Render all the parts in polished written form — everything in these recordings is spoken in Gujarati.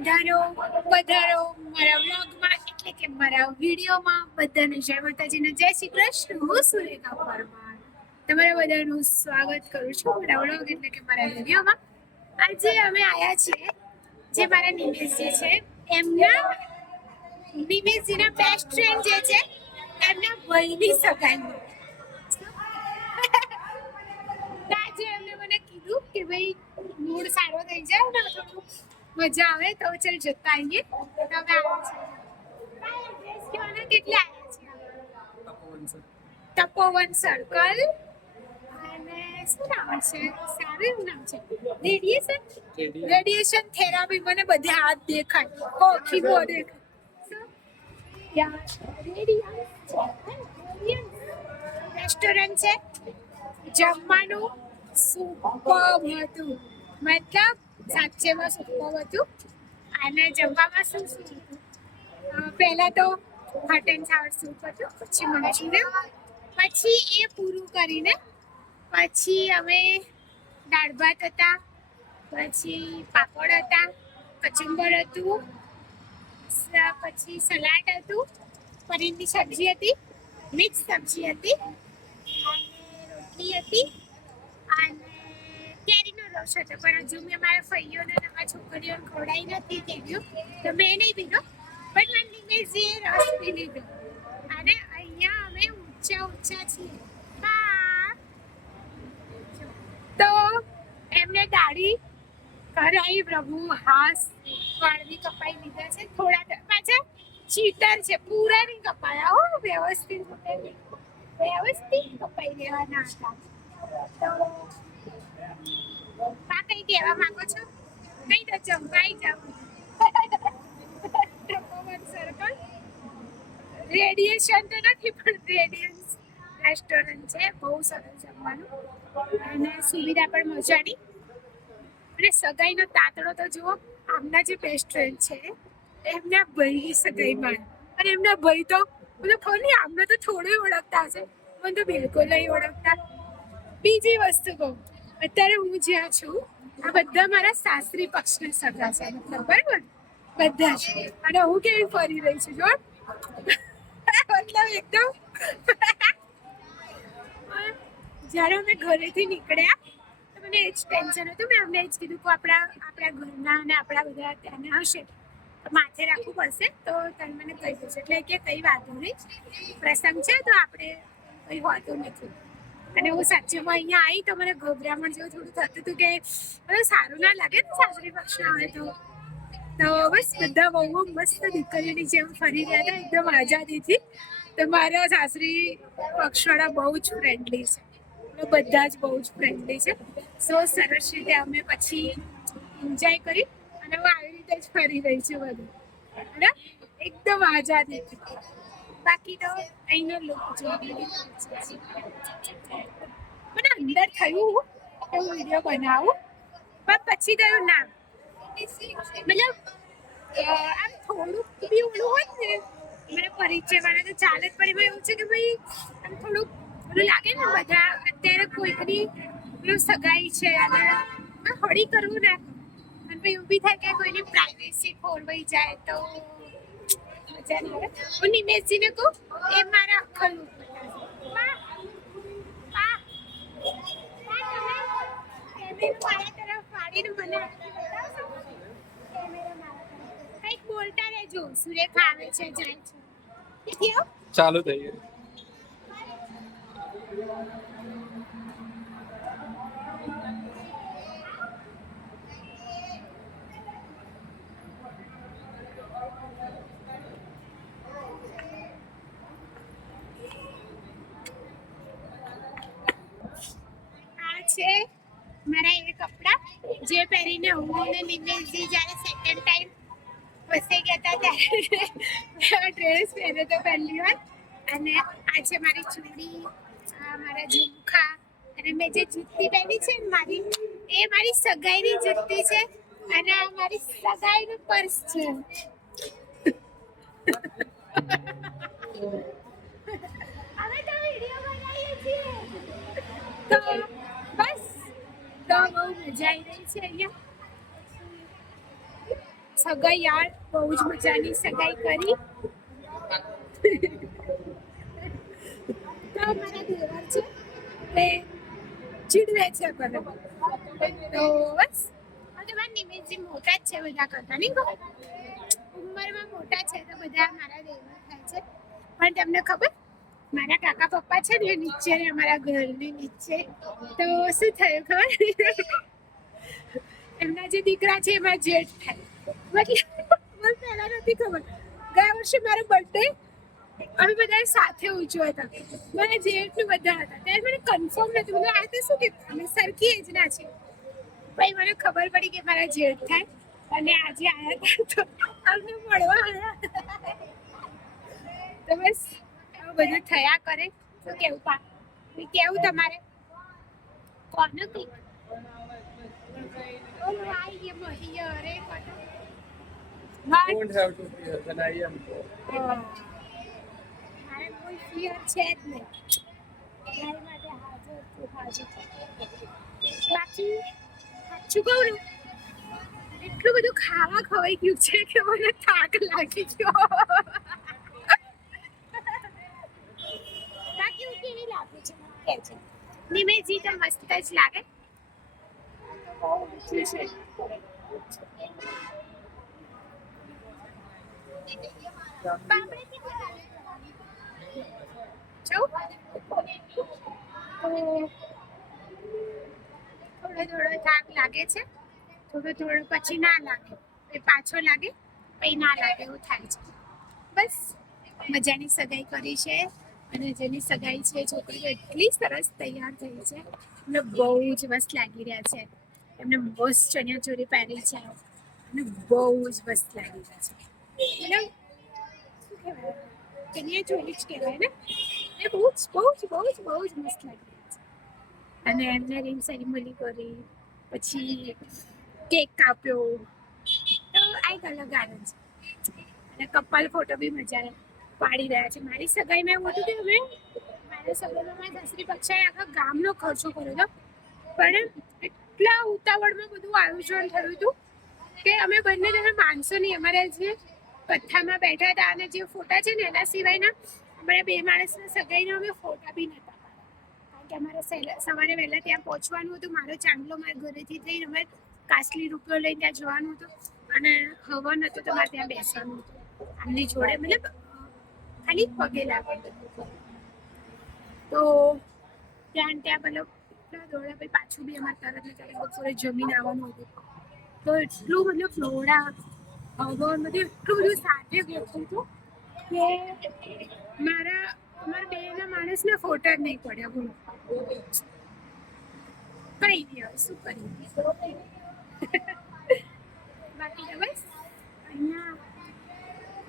પધારો પધારો મારા વ્લોગમાં એટલે કે મારા વિડીયોમાં. બધાને જય માતાજીને જય શ્રી કૃષ્ણ. હું સુરેખા પરમાર તમારા બધાનું સ્વાગત કરું છું મારા વ્લોગ એટલે કે મારા વિડીયોમાં. આજે અમે આવ્યા છીએ જે મારા નિમેશજી છે એમના નિમેશજીના બેસ્ટ ફ્રેન્ડ જે છે એમના ભાઈની સગાઈમાં. આજે એમને મને કીધું કે ભાઈ મૂડ સારો થઈ જાય ને થોડું મજા આવે તો ચાલ જતા આવીએ. તમે આવ્યા છે કેટલા આવ્યા છે? તપોવન સર્કલ. અને શું નામ છે? સારું એવું નામ છે. Radiation therapy. મને બધે હાથ દેખાય, કોખી બહુ દેખાય. રેસ્ટોરન્ટ છે. જમવાનું સુપર્બ હતું, મતલબ સાચેમાં સુપર્બ હતું. અને જમવામાં શું શું હતું? પહેલા તો હોટ એન્ડ સાવર સૂપ હતું, પછી મંચુરિયન, પછી એ પૂરું કરીને પછી અમે દાળ ભાત હતા, પછી પાપડ હતા, કચુંબર હતું, પછી સલાડ હતું, પનીરની સબ્જી હતી, મિક્સ સબ્જી હતી, રોટલી હતી અને કેરીનો રસ હતો. પણ હજુ મેં મારા ફઈઓને અને મારા છોકરીઓને ખવડાવી નથી કેરીઓ, તો મેં નહીં પીધો. પણ મારા નિમેશજીએ રસ પી લીધો. અને અહીંયા અમે ઊંચા છીએ. તો એમને દાઢી કરાવી પ્રભુ, હાસ વાળ બી કપાઈ લીધા છે. થોડા પાછા ચીટર છે, પૂરા નહીં કપાયા હો, વ્યવસ્થિત કપાઈ દેવાના હતા. તો બા કઈ કહેવા માંગો છો? કઈ તો જમવાઈ જાવ. સર્કલ રેડિયેશન તો નથી પણ રેડિયન્સ રેસ્ટોરન્ટ છે. બહુ સરસ જમવાનું અને સુવિધા પણ મજાની. અને સગાઈનો તાતડો તો જુઓ. આમના જે બેસ્ટ ફ્રેન્ડ છે એમના ભાઈની સગાઈમાં, અને એમના ભાઈ તો મને ખબર નહીં, આમને તો થોડું ઓળખતા હશે, મને તો બિલકુલ નહીં ઓળખતા. બીજી વસ્તુ કહું, અત્યારે હું જ્યાં છું આ બધા મારા સાસરી પક્ષના સગા છે, મતલબ બરાબર બધા જ. અને હું કેવી ફરી રહી છું જો, મતલબ એકદમ. જ્યારે અમે ઘરેથી નીકળ્યા તો મને એ જ ટેન્શન હતું. મેં અમને એ જ કીધું કે આપણા ઘરના અને આપણા બધા ત્યાંના હશે તો માથે રાખવું પડશે, તો તમે મને કહી દેજો. એટલે કે કંઈ વાંધો નહીં, પ્રસંગ છે તો આપણે કંઈ હોતું નથી. અને હું સાચેમાં અહીંયા આવી તો મને ગભરામણ જેવું થોડું થતું હતું કે મને સારું ના લાગે ને સાસરી પક્ષના હોય તો. બસ બધા બહુ મસ્ત દીકરીની જેમ ફરી રહ્યા હતા, એકદમ આઝાદીથી. તો મારા સાસરી પક્ષવાળા બહુ જ ફ્રેન્ડલી છે, બધા જ બહુ જ ફ્રેન્ડલી છે. સો સરસ રીતે અમે પછી એન્જોય કરી અને હું આવી રીતે જ ફરી રહી છું બધું, અને એકદમ આઝાદીથી. બાકી તો અહીંનો લોકો જોઈ મને અંદર થયું કે હું વિડીયો બનાવું, પણ પછી થયું ના, મતલબ આમ થોડુંક બી ઓલું હોય ને મને પરિચય વાળા તો ચાલે જ. પણ એમાં એવું છે કે ભાઈ આમ થોડુંક ઓલું લાગે ને, બધા અત્યારે કોઈકની પેલું સગાઈ છે અને હળી કરવું ના, અને ભાઈ ઊભી થાય કે કોઈની પ્રાઇવેસી ખોરવાઈ જાય તો મજા ના આવે. હું નિમેશજીને કહું એ મારા આખા લુક કંઈક બોલતા રહેજો. સુરેખા આવે છે, જાય છે. ચાલુ થઈ ગયું. આ છે મારા એ કપડાં જે પહેરીને હું અને નિમેશજી જ્યારે સેકન્ડ ટાઈમ વસે ગયા હતા ત્યારે ડ્રેસ પહેર્યો હતો પહેલી વાર. અને આ છે મારી ચૂડી, મારા ઝુમખા, અને મેં જે જુત્તી પહેરી છે મારી, એ મારી સગાઈની જુત્તી છે. અને આ મારી સગાઈનું પર્સ છે. અમે તો વિડીયો બનાવીએ છીએ. તો બસ, તો બહુ મજા આવી રહી છે અહીંયા. સગાઈ યાર બહુ જ મજાની સગાઈ કરી. તો મારા દેવર છે તે ચીડવે છે મને. તો બસ મારા નિમેશજી મોટા જ છે બધા કરતા, નહીં ખબર ઉંમરમાં મોટા છે તો બધા મારા દેવર થાય છે. પણ તમને ખબર મારા કાકા પપ્પા છે ને નીચે અમારા ઘરની નીચે, તો શું થયું ખબર, એમના જે દીકરા છે એમાં જેઠ થાય. મતલબ મને પહેલા નથી ખબર. ગયા વર્ષે મારો બર્થડે અમે બધા સાથે ઉજવ્યો હતા, મને જેઠનું બધા હતા, ત્યારે મને કન્ફર્મ નથી, મને આ તો શું કે અમે સરખી એજના છે. પછી મને ખબર પડી કે મારા જેઠ થાય અને આજે આવ્યા હતા તો અમને મળવા આવ્યા. તો બસ એવું બધું થયા કરે. શું કેવું કેવું તમારે કોનું કંઈક Don't have to fear when I am poor. મારે કોઈ ફિયર છે જ નહીં. મારી માટે હાજર તું હાજર. બાકી સાચું કહું ને, એટલું બધું ખાવા ખવાઈ ગયું છે કે મને થાક લાગી ગયો. બાકી હું કેવી લાગે છે મને કહે છે. નિમેશજી તો મસ્ત જ લાગે. બહુ ઊંચું છે. થોડો થાક લાગે છે, થોડો પછી ના લાગે, પછી પાછો લાગે, પછી ના લાગે, એવું થાય છે. બસ મજાની સગાઈ કરી છે અને જેની સગાઈ છે છોકરીઓ એટલી સરસ તૈયાર થઈ છે, એમને બહુ જ મસ્ત લાગી રહ્યા છે. એમને મસ્ત ચણિયા ચોરી પહેરી છે અને બહુ જ મસ્ત લાગી રહ્યા છે. મતલબ શું કહેવાય, ચણિયા ચોરી જ કહેવાય ને, એ બહુ જ મસ્ત લાગી રહ્યા છે. અને એમને રિંગ સેરેમની કરી, પછી કેક કાપ્યો, તો આ એક અલગ આનંદ છે. અને કપલ ફોટો બી મજા પાડી રહ્યા છે. મારી સગાઈમાં એવું હતું કે મારા સગાઈમાં મારા દસરી કક્ષાએ આખા ગામનો ખર્ચો કર્યો હતો, પણ એટલા ઉતાવળમાં બધું આયોજન થયું હતું કે અમે બંને જણા માનસો નહીં, અમારા જે કથામાં બેઠા હતા અને જે ફોટા છે ને એના સિવાયના અમારા બે માણસના સગાઈના અમે ફોટા બી નહોતા, કારણ કે અમારે સવારે વહેલા ત્યાં પહોંચવાનું હતું. મારો ચાંદલો મારા ઘરેથી થઈને અમારે કાસલી રૂપિયો લઈને ત્યાં જવાનું હતું અને હવન હતું તો મારે ત્યાં બેસવાનું હતું આમની જોડે, મતલબ ખાલી પગે લાગવાનું. તો ત્યાં મતલબ એટલા દોડા, પછી પાછું બી અમારે તરત બપોરે જમીન આવવાનું હતું. તો એટલું મતલબ દોડા હવન બધું એટલું બધું સાથે ગોઠવું હતું કે અમારા બેના માણસના ફોટા જ નહીં પડ્યા. બોલો કઈ નહીં, હવે શું કરીએ. બાકી તો બસ અહીંયા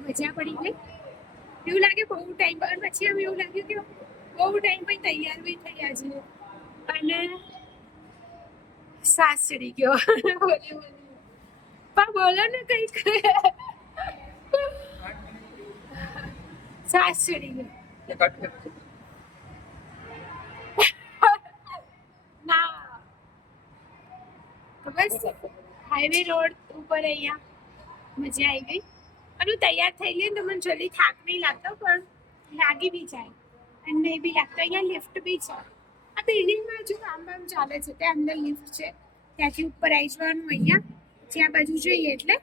મજા પડી ગઈ. એવું લાગે બહુ ટાઈમ પર, પછી અમે એવું લાગ્યું કે બહુ ટાઈમ પછી તૈયાર બી થયા છે અને શ્વાસ ચડી ગયો. પણ બોલો ને કંઈક, શ્વાસ ચડી ગયો. ના બસ હાઈવે રોડ ઉપર અહીંયા મજા આવી ગઈ. અને હું તૈયાર થઈ ગઈ તો મને જલ્દી થાક નહીં લાગતો, પણ લાગી બી જાય અને નહીં બી લાગતો. અહીંયા લિફ્ટ બી છે. આ બિલ્ડિંગમાં જો કામ ચાલે છે ત્યાં અંદર લિફ્ટ છે, ત્યાંથી ઉપર આવી જવાનું. અહીંયા જ્યાં બાજુ જોઈએ એટલે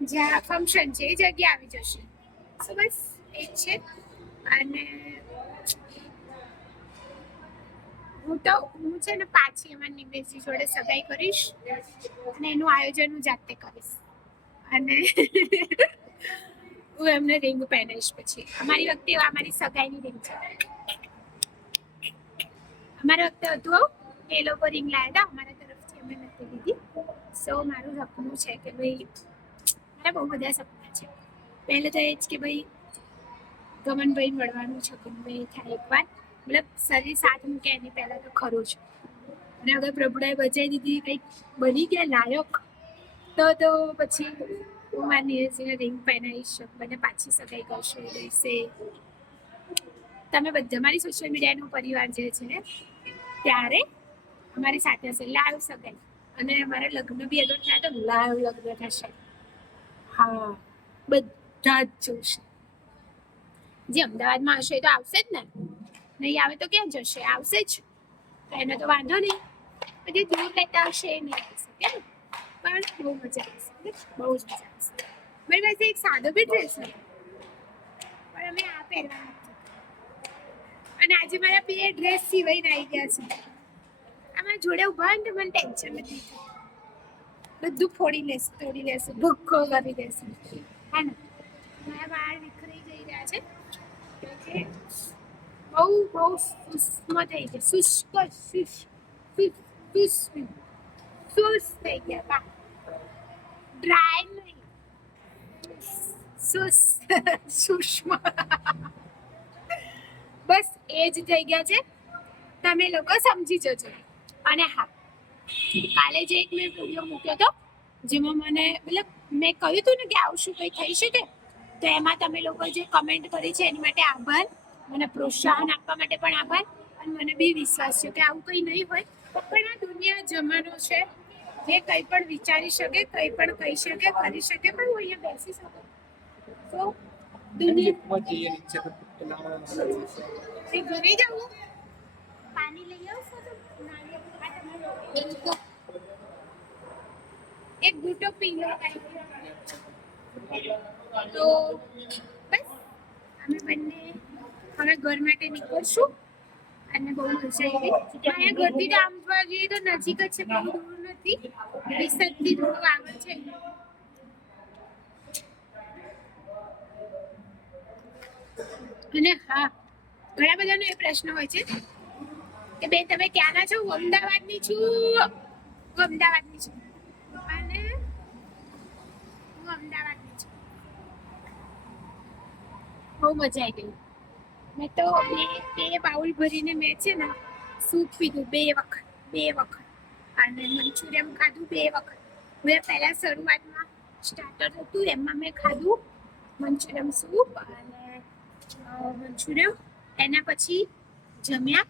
જ્યાં ફંક્શન છે એ જગ્યા આવી જશે. સો બસ એ જ છે. અને હું છે ને પાછી અમારા નિમેશજી જોડે સગાઈ કરીશ અને એનું આયોજન હું જાતે કરીશ અને હું એમને રિંગ પહેરીશ. પછી અમારી વખતે અમારી સગાઈની રિંગ છે. અમારા વખતે હતું એ લોકો રિંગ લાવ્યા હતા, અમારા તરફથી અમે નથી લીધી. સો મારું સપનું છે કે ભાઈ, મારા બહુ બધા સપના છે. પહેલું તો એ જ કે ભાઈ ગમનભાઈ મળવાનું છે, ગમનભાઈ થાય એકવાર, મતલબ શરીર સાથ મૂકે એની પહેલાં તો ખરું છે. અને અગર પ્રભુડાએ બચાવી દીધી, કંઈક બની ગયા લાયક, તો પછી હું મારી નીરજને રિંગ પહેરાવીશ, મને પાછી સગાઈ કરશો એ દિવસે. તમે બધા મારી સોશિયલ મીડિયાનો પરિવાર જે છે ત્યારે અમારી સાથે હશે લાઈવ સગાઈ, અને અમારા લગ્ન બી અગર થયા તો લાઈવ લગ્ન થશે. હા, બધા જ જોશે. જે અમદાવાદમાં હશે તો આવશે જ ને, નહીં આવે તો ક્યાં જશે, આવશે જ. તો એને તો વાંધો નહીં, પછી દૂર લેતા આવશે એ નહીં આવી શકે ને. પણ બહુ મજા આવશે, બહુ જ મજા આવશે. મારી પાસે એક સાદો બી ડ્રેસ હતો, પણ અમે આ પહેરવા નથી. અને આજે મારા બે ડ્રેસ સિવાઈને આવી ગયા છે. આમાં જોડે ઉભા હોય ને તો મને ટેન્શન નથી થતું. બધું ફોડી લેશે, તોડી લેશે, ભૂક્કો કરી દેશે. હા ને, મારા વાળ વિખરાઈ જઈ રહ્યા છે. બહુ બહુ સુષ્મ થઈ ગયા, શુષ્ક શુષ્ક થઈ ગયા બા, ડ્રાય નહીં, સુષ્મ. બસ એ જ થઈ ગયા છે, તમે લોકો સમજી જજો. અને હા, કાલે જે એક મેં વિડીયો મૂક્યો હતો જેમાં મને મતલબ મેં કહ્યું હતું ને કે આવું શું કંઈ થઈ શકે, તો એમાં તમે લોકો જે કમેન્ટ કરી છે એની માટે આભાર. મને પ્રોત્સાહન આપવા માટે પણ આભાર. અને મને બી વિશ્વાસ છે કે આવું કંઈ નહીં હોય. પણ આ દુનિયા જમાનો છે, જે કંઈ પણ વિચારી શકે, કંઈ પણ કહી શકે, કરી શકે, પણ હું અહીંયા બેસી શકું. તો દુનિયા ઘરે જાઉં, પાણી લઈ આવશો તો એક ઘૂંટો પી લો તો બસ અમે બંને હવે ઘર માટે નીકળશું. અને બહુ મજા આવી. મારા ઘરથી તો આમ જોવા જઈએ તો નજીક જ છે, બહુ દૂર નથી, 20 થી થોડું આગળ છે. અને હા, ઘણા બધાનો એ પ્રશ્ન હોય છે કે બેન તમે ક્યાંના છો? હું અમદાવાદની છું. અને હું અમદાવાદની છું. બહુ મજા આવી ગઈ. મેં તો બે બાઉલ ભરીને મેં છે ને સૂપ પીધું 2 વખત અને મંચુરિયન ખાધું 2 વખત. મેં પહેલા શરૂઆતમાં સ્ટાર્ટર હતું એમાં મેં ખાધું મંચુરિયન સૂપ અને મંચુરિયન. એના પછી જમ્યા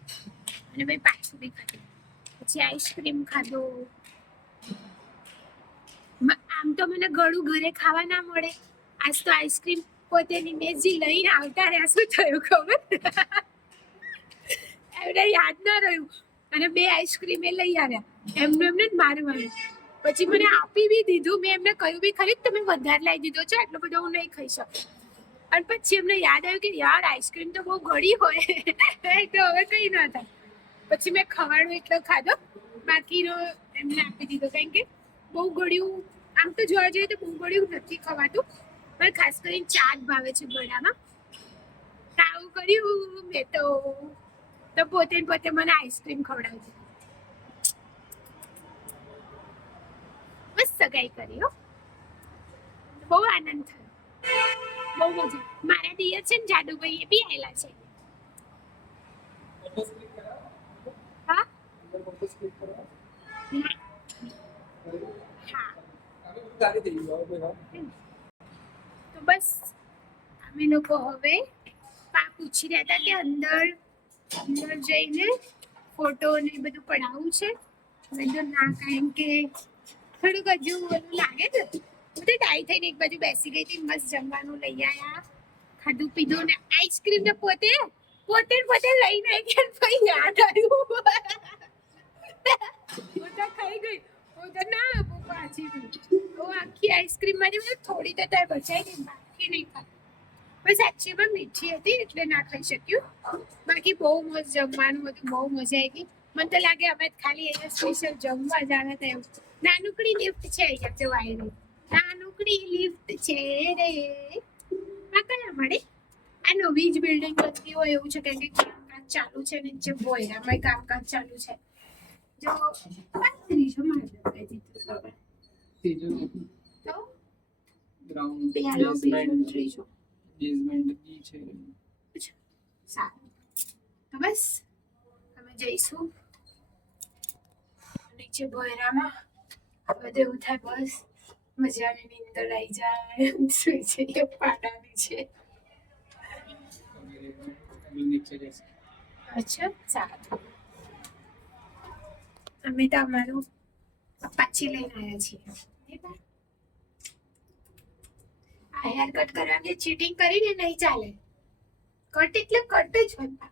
અને મેં પાછું બી ખાધું. પછી આઈસ્ક્રીમ ખાધો. આમ તો મને ઘણું ઘરે ખાવા ના મળે. આજ તો આઈસ્ક્રીમ પોતેની મેજી લઈને આવતા રહ્યા. શું થયું ખબર? એમને યાદ ના રહ્યું અને 2 આઈસ્ક્રીમ એ લઈ આવ્યા. એમને જ મારવાનું. પછી મને આપી બી દીધું. મેં એમને કહ્યું બી ખરી તમે વધારે લાવી દીધો છે, એટલો બધો હું નહીં ખાઈ શકું. અને પછી એમને યાદ આવ્યું કે યાર આઈસ્ક્રીમ તો બહુ ગળી હોય, તો હવે કઈ ના થાય. પછી મેં ખવાનું એટલો ખાધો, બાકીનો એમને આપી દીધો. કારણ કે બહુ ગળ્યું આમ તો જોવા જઈએ તો બહુ ગળ્યું નથી ખવાતું, પણ ખાસ કરીને ચાટ ભાવે છે ગળામાં. આવું કર્યું મેં તો પોતે મને આઈસ્ક્રીમ ખવડાવી. બસ સગાઈ કરી હો, બહુ આનંદ થયો, બહુ મજા. મારા દિયર છે ને જાદુભાઈ એ બી આવેલા છે. હા તો બસ અમે લોકો હવે પૂછી રહ્યા હતા કે અંદર જઈને ફોટો ને બધું પડાવવું છે. મેં તો ના, કારણ કે થોડુંક હજુ ઓલું લાગે ને. હું તો ટાઈ થઈને એક બાજુ બેસી ગઈ હતી, મસ્ત જમવાનું લઈ આવ્યા, ખાધું પીધું ને આઈસ્ક્રીમ તો પોતે લઈને આવી ગયા. પછી યાદ આવ્યું હું તો ખાઈ ગઈ. હું તો ના પાછી આખી આઈસ્ક્રીમ માંથી થોડી તો બચાવી ગઈ, બાકી નહીં ખાધી. પણ સાચીમાં મીઠી હતી એટલે ના ખાઈ શક્યું. બાકી બહુ મસ્ત જમવાનું હતું, બહુ મજા આવી ગઈ. મને તો લાગે અમે ખાલી અહીંયા સ્પેશિયલ જમવા જવાના હતા એવું. નાનકડી લિફ્ટ છે અહીંયા જવાય, નાનકડી લિફ્ટ છે રે. આ કયા મળે? આ નવી જ બિલ્ડિંગ બનતી હોય એવું છે, કારણ કે કામકાજ ચાલુ છે. નીચે બોયરામાં કામકાજ ચાલુ છે. જો ત્રીજો માળ તો પહેલો બીજો ત્રીજો સારું. તો બસ અમે જઈશું નીચે બોયરામાં. બધે એવું થાય બસ મજાની નીંદર આવી જાય, સુઈ જઈએ. પાડાની છે. અચ્છા સારું. અમે તો અમારું પાછી લઈને આવ્યા છીએ. હેર કટ કરવાની ચીટિંગ કરીને નહીં ચાલે. કટ એટલે કટ જ હોય,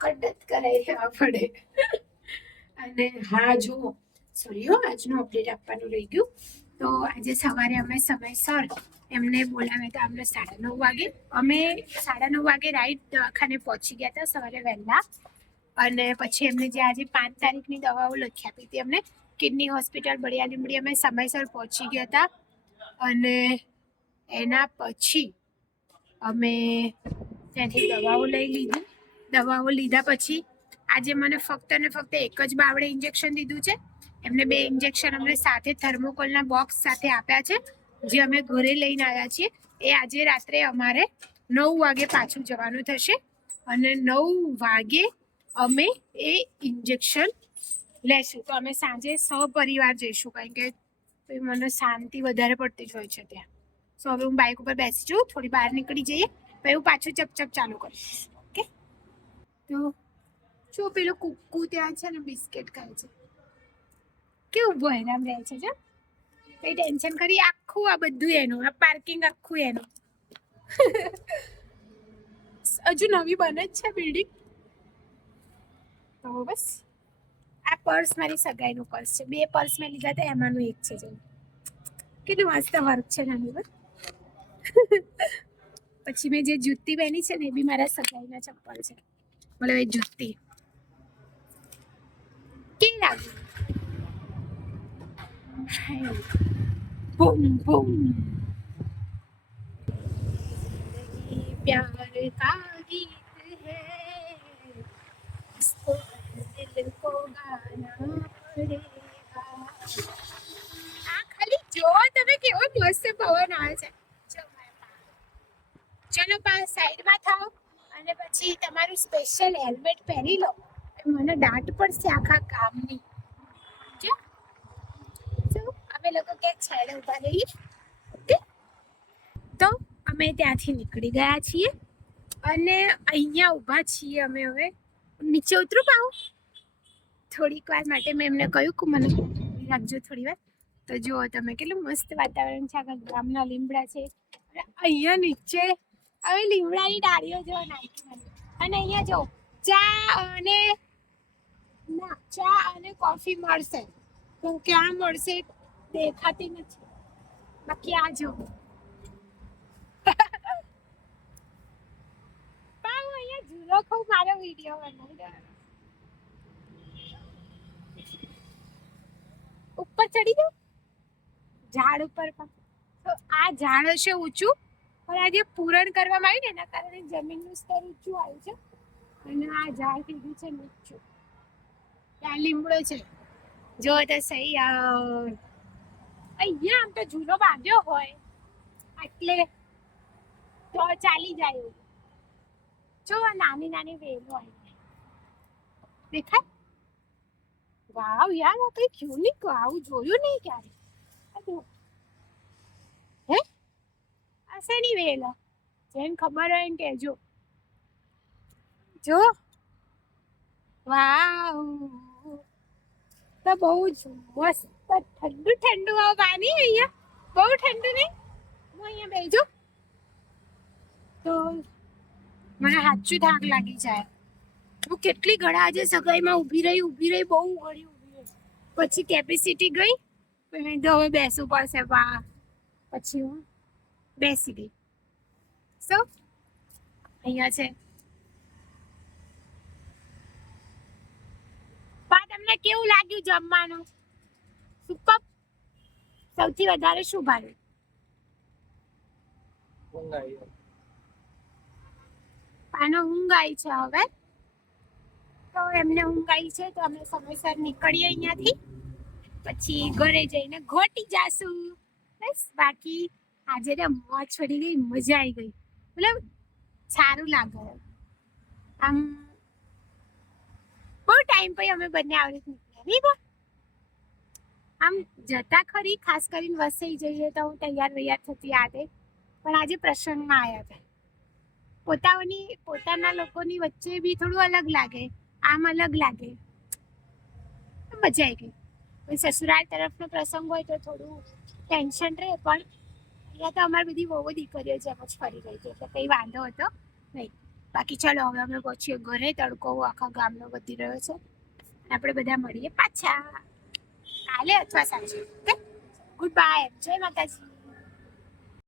કટ જ કરાવી દેવા પડે. અને હા જુઓ, સોરી હો, આજનું અપડેટ આપવાનું રહી ગયું. તો આજે સવારે અમે સમયસર એમને બોલાવ્યા હતા. અમને 9:30 વાગે, અમે 9:30 વાગે રાઈટ દવાખાને પહોંચી ગયા હતા સવારે વહેલા. અને પછી એમને જે આજે 5 તારીખની દવાઓ લખી આપી હતી અમને કિડની હોસ્પિટલ બળિયા લીંબડી, અમે સમયસર પહોંચી ગયા હતા. અને એના પછી અમે ત્યાંથી દવાઓ લઈ લીધી. દવાઓ લીધા પછી આજે મને ફક્ત ને ફક્ત એક જ બાવડે ઇન્જેક્શન દીધું છે. એમને 2 ઇન્જેક્શન અમને સાથે થર્મોકોલના બોક્સ સાથે આપ્યા છે, જે અમે ઘરે લઈને આવ્યા છીએ. એ આજે રાત્રે અમારે 9 વાગે પાછું જવાનું થશે. અને 9 વાગે અમે એ ઇન્જેક્શન લેશું. તો અમે સાંજે સહપરિવાર જઈશું, કારણ કે મને શાંતિ વધારે પડતી જ હોય છે ત્યાં. સો હવે હું બાઇક ઉપર બેસી જાઉં, થોડી બહાર નીકળી જઈએ, પછી હું પાછું ચપચપ ચાલુ કરીશ. ઓકે? તો જો પેલું કુક્કુ ત્યાં છે ને, બિસ્કિટ ખાય છે, કેવું બહેરામ રહે છે. જો કઈ ટેન્શન કરી, આખું આ બધું એનું, આ પાર્કિંગ આખું એનું. હજુ નવી બને જ છે બિલ્ડિંગ. તો બસ આ પર્સ મારી સગાઈનું પર્સ છે. 2 પર્સ મેં લીધા હતા, એમાંનું એક છે. જો કેટલું મસ્ત વર્ક છે નાની પર. પછી મેં જે જૂતી પહેરી છે ને, એ બી મારા સગાઈના ચપ્પલ છે. મતલબ એ જૂતી કેવી લાગી? બૂમ બૂમ. प्यार का गीत है, इसको दिल को गाना पड़ेगा. આ ખાલી જો તમે કેવો મસ્ત પવન આવે છે. ચલો પા સાઈડમાં થાઓ અને પછી તમારું સ્પેશિયલ હેલ્મેટ પહેરી લો. મને દાટ પડશે આખા ગામની. જો અમે લોકો ક્યાંક છેડે ઉભા રહીએ. ઓકે? તો અમે ત્યાંથી નીકળી ગયા છીએ અને અહીંયા ઊભા છીએ અમે. હવે નીચે ઉતરું પાઉં થોડીક વાર માટે. મેં એમને કહ્યું કે મને રાખજો થોડી વાર. તો જુઓ તમે કેટલું મસ્ત વાતાવરણ છે. આગળ ગામના લીમડા છે. અહીંયા નીચે હવે લીમડાની ડાળીઓ જો નાખી. અને અહીંયા જો ચા અને કોફી મળશે. તો ક્યાં મળશે દેખાતી નથી, બાકી આ જો ઝૂલો ખાઉં, મારો વિડીયો બનાવી દેવાનો. ઉપર ચડી જાઉં ઝાડ ઉપર. પણ તો આ ઝાડ હશે ઊંચું, પણ આજે પૂરણ કરવામાં આવ્યું ને એના કારણે જમીનનું સ્તર ઊંચું આવ્યું છે. અને આ ઝાડ કીધું છે નીચું. ત્યાં લીમડો છે, જો તો સહી. અહીંયા આમ તો ઝૂલો બાંધ્યો હોય એટલે તો ચાલી જાય. જો નાની નાની વેલો આવી દેખાય. વાવ યાર, આ કઈ યુનિક, આવું જોયું નહીં ક્યારે. હે આ શેની વેલ? જેને ખબર હોય ને કહેજો. જો વાવ, તો બહુ જ મસ્ત ઠંડુ ઠંડુ પાણી. અહીંયા બહુ ઠંડુ નહીં. હું અહીંયા બેસજો તો મને સાચું થાક લાગી જાય. હું કેટલી ઘડા આજે સગાઈમાં ઊભી રહી બહુ ઘડી ઊભી રહી. પછી કેપેસિટી ગઈ, મેં તો હવે બેસવું પડશે. પછી હું બેસી ગઈ. અહીંયા છે. તમને કેવું લાગ્યું જમવાનું? સુપર. સૌથી વધારે શું ભાવ્યું? પાનો ઊંઘ આવી છે હવે. તો એમને ઊંઘ આવી છે તો અમે સમયસર નીકળીએ અહીંયાથી. પછી ઘરે જઈને ઘોટી જાશું. બસ બાકી આજે તો મોજ છોડી ગઈ, મજા આવી ગઈ. મતલબ સારું લાગે. આમ બહુ ટાઈમ પછી અમે બંને આવી રીતે નીકળ્યા નહીં. આમ જતા ખરી, ખાસ કરીને વસઈ જઈએ તો હું તૈયાર થતી આજે. પણ આજે પ્રસંગમાં આવ્યા હતા. પોતાના લોકોની વચ્ચે બી થોડું અલગ લાગે, આમ અલગ લાગે. મજા આવી ગઈ. સસુરાલ તરફનો પ્રસંગ હોય તો થોડું ટેન્શન રહે, પણ અહીંયા તો અમારી બધી બહુ દીકરીઓ જેમ જ ફરી રહી હતી એટલે કંઈ વાંધો હતો નહીં. બાકી ચાલો હવે અમે પહોંચીએ ઘરે. તડકો આખા ગામનો વધી રહ્યો છે. આપણે બધા મળીએ પાછા કાલે અથવા સાંજે. ઓકે, ગુડ બાય, જય માતાજી.